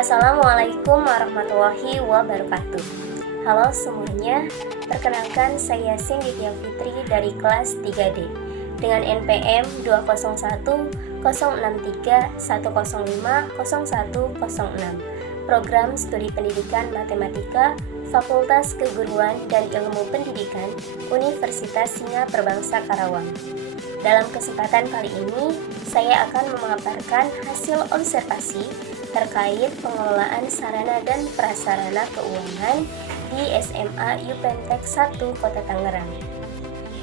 Assalamualaikum warahmatullahi wabarakatuh. Halo semuanya, perkenalkan saya Cynthia Fitri dari kelas 3D dengan NPM 2010631050106, Program Studi Pendidikan Matematika, Fakultas Keguruan dan Ilmu Pendidikan, Universitas Singa Perbangsa Karawang. Dalam kesempatan kali ini, saya akan memaparkan hasil observasi terkait pengelolaan sarana dan prasarana keuangan di SMA Yupentek 1 Kota Tangerang.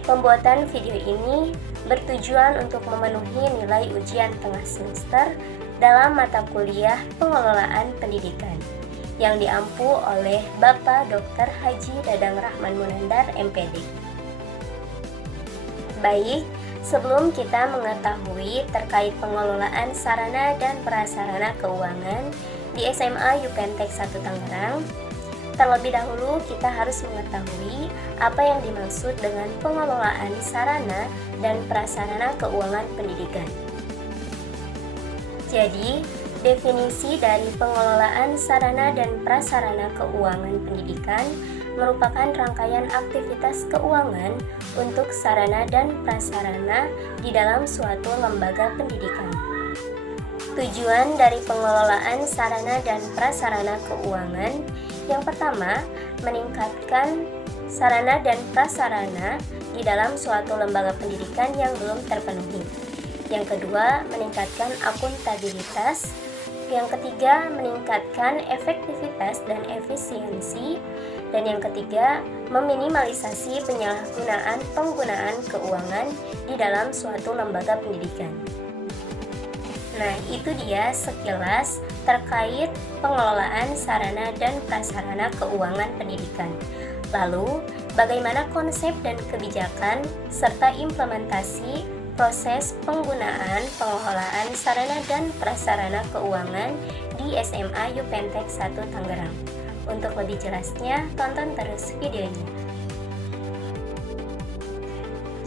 Pembuatan video ini bertujuan untuk memenuhi nilai ujian tengah semester dalam mata kuliah pengelolaan pendidikan yang diampu oleh Bapak Dr. Haji Dadang Rahman Munandar, MPD. Baik, sebelum kita mengetahui terkait pengelolaan sarana dan prasarana keuangan di SMA Yupentek 1 Tangerang, terlebih dahulu kita harus mengetahui apa yang dimaksud dengan pengelolaan sarana dan prasarana keuangan pendidikan. Jadi, definisi dari pengelolaan sarana dan prasarana keuangan pendidikan merupakan rangkaian aktivitas keuangan untuk sarana dan prasarana di dalam suatu lembaga pendidikan. Tujuan dari pengelolaan sarana dan prasarana keuangan yang pertama, meningkatkan sarana dan prasarana di dalam suatu lembaga pendidikan yang belum terpenuhi. Yang kedua, meningkatkan akuntabilitas. Yang ketiga, meningkatkan efektivitas dan efisiensi. Dan yang ketiga, meminimalisasi penyalahgunaan penggunaan keuangan di dalam suatu lembaga pendidikan. Nah, itu dia sekilas terkait pengelolaan sarana dan prasarana keuangan pendidikan. Lalu, bagaimana konsep dan kebijakan serta implementasi proses penggunaan pengelolaan sarana dan prasarana keuangan di SMA Yupentek 1 Tangerang. Untuk lebih jelasnya, tonton terus videonya.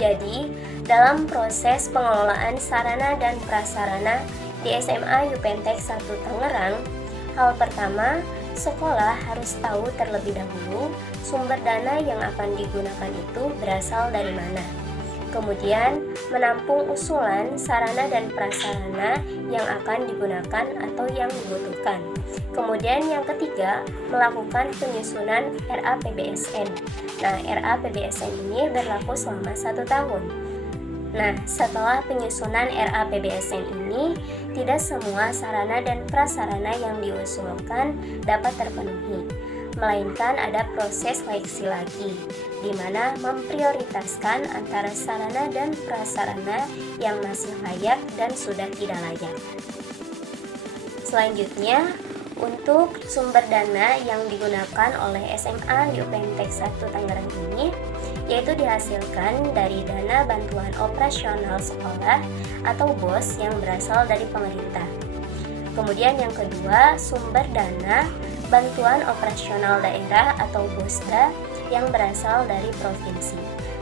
Jadi, dalam proses pengelolaan sarana dan prasarana di SMA Yupentek 1 Tangerang, hal pertama, sekolah harus tahu terlebih dahulu sumber dana yang akan digunakan itu berasal dari mana. Kemudian, menampung usulan sarana dan prasarana yang akan digunakan atau yang dibutuhkan. Kemudian yang ketiga, melakukan penyusunan RAPBSN. Nah, RAPBSN ini berlaku selama 1 tahun. Nah, setelah penyusunan RAPBSN ini, tidak semua sarana dan prasarana yang diusulkan dapat terpenuhi, melainkan ada proses seleksi lagi, di mana memprioritaskan antara sarana dan prasarana yang masih layak dan sudah tidak layak. Selanjutnya, untuk sumber dana yang digunakan oleh SMA Yupentek 1 Tangerang ini, yaitu dihasilkan dari dana bantuan operasional sekolah atau BOS yang berasal dari pemerintah. Kemudian yang kedua, sumber dana bantuan operasional daerah atau BOSDA yang berasal dari provinsi.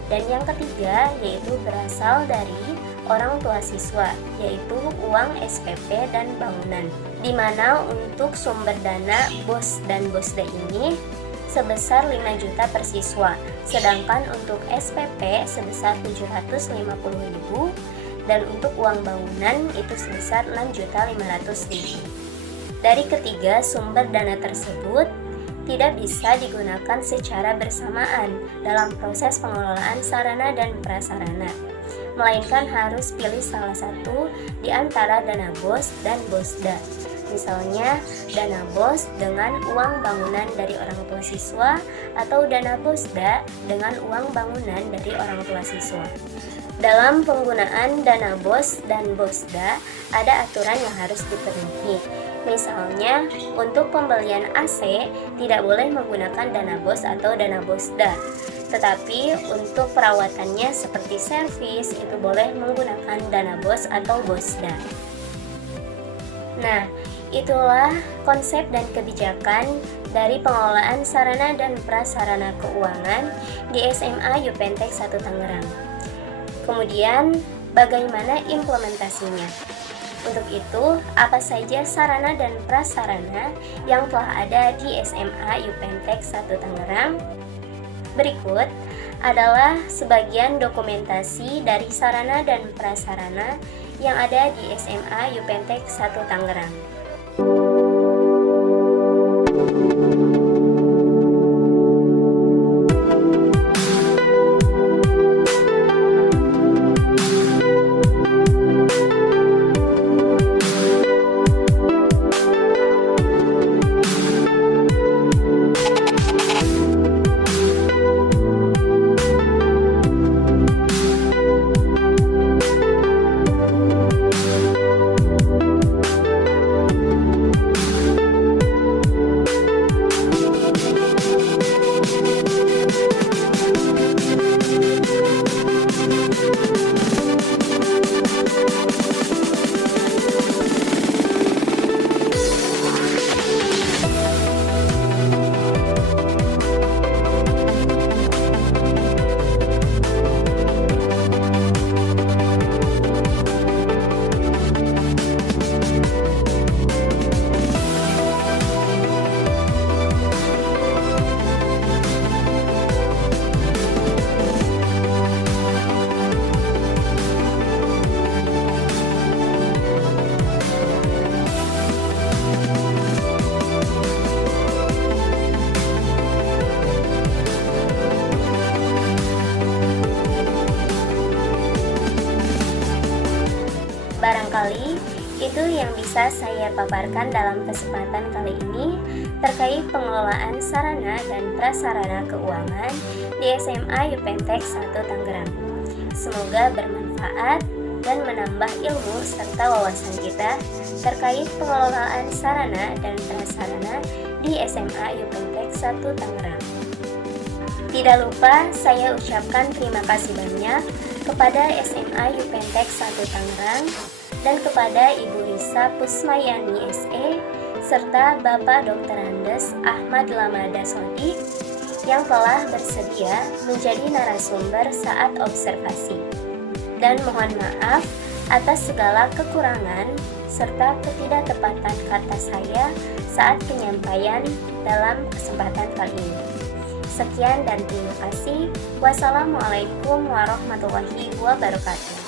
Dan yang ketiga, yaitu berasal dari orang tua siswa, yaitu uang SPP dan bangunan. Di mana untuk sumber dana BOS dan BOSDA ini sebesar 5 juta per siswa, sedangkan untuk SPP sebesar 750.000 dan untuk uang bangunan itu sebesar 6.500.000. Dari ketiga sumber dana tersebut tidak bisa digunakan secara bersamaan dalam proses pengelolaan sarana dan prasarana, melainkan harus pilih salah satu di antara dana BOS dan BOSDA. Misalnya, dana BOS dengan uang bangunan dari orang tua siswa atau dana BOSDA dengan uang bangunan dari orang tua siswa. Dalam penggunaan dana BOS dan BOSDA, ada aturan yang harus dipenuhi. Misalnya, untuk pembelian AC tidak boleh menggunakan dana BOS atau dana BOSDA. Tetapi untuk perawatannya seperti servis itu boleh menggunakan dana BOS atau BOSDA. Nah, itulah konsep dan kebijakan dari pengelolaan sarana dan prasarana keuangan di SMA Yupentek 1 Tangerang. Kemudian, bagaimana implementasinya? Untuk itu, apa saja sarana dan prasarana yang telah ada di SMA UPentek 1 Tangerang? Berikut adalah sebagian dokumentasi dari sarana dan prasarana yang ada di SMA UPentek 1 Tangerang. Barangkali itu yang bisa saya paparkan dalam kesempatan kali ini terkait pengelolaan sarana dan prasarana keuangan di SMA UPentek 1 Tangerang. Semoga bermanfaat dan menambah ilmu serta wawasan kita terkait pengelolaan sarana dan prasarana di SMA UPentek 1 Tangerang. Tidak lupa saya ucapkan terima kasih banyak kepada SMA UPentek 1 Tangerang dan kepada Ibu Risa Pusmayani SE serta Bapak Dr. Andes Ahmad Lamada Sodik yang telah bersedia menjadi narasumber saat observasi. Dan mohon maaf atas segala kekurangan serta ketidaktepatan kata saya saat penyampaian dalam kesempatan kali ini. Sekian dan terima kasih. Wassalamualaikum warahmatullahi wabarakatuh.